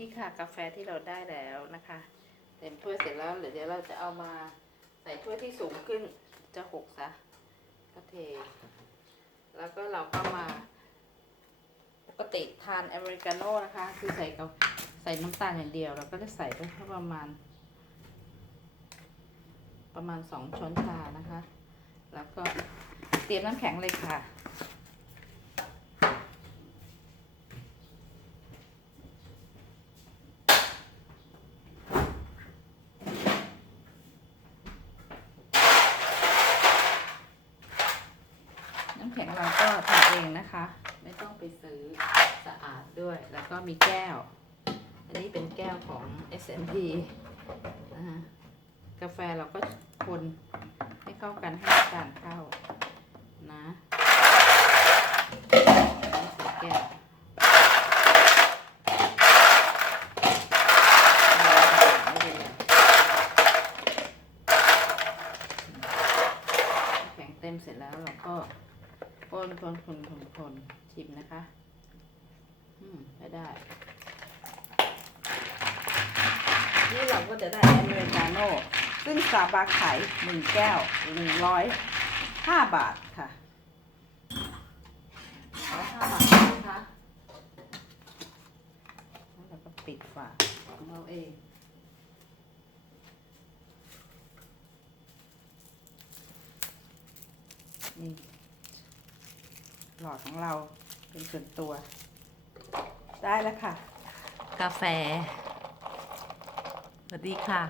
นี่ค่ะกาแฟที่เราได้แล้วนะคะ เต็มถ้วยเสร็จแล้วเดี๋ยวเราจะเอามาใส่ถ้วยที่สูงขึ้นจะหกซะก็เท แล้วก็เราก็มาปกติทานอเมริกาโน่นะคะ คือใส่กับใส่น้ำตาลอย่างเดียว เราก็จะใส่ไปแค่ประมาณ ประมาณสองช้อนชานะคะ แล้วก็เตรียมน้ำแข็งเลยค่ะ น้ำแข็งเราก็ทำเองนะคะ ไม่ต้องไปซื้อสะอาดด้วย แล้วก็มีแก้ว อันนี้เป็นแก้วของ S M P นะคะกาแฟเราก็คนให้เข้ากันให้น้ำตาลเข้านะแก้วแข็งเต็มเสร็จแล้วเราก็ คนคนคนคนคนชิมนะคะ อืมใช้ได้ นี่เราก็จะได้อเมริกาโน่ซึ่งซาบาขายหนึ่งแก้วหนึ่งร้อยห้าบาทค่ะร้อยห้าบาทนะคะแล้วเราก็ปิดฝาของเราเองนี่ หลอดของเราเป็นส่วนตัว ได้แล้วค่ะ กาแฟ สวัสดีค่ะ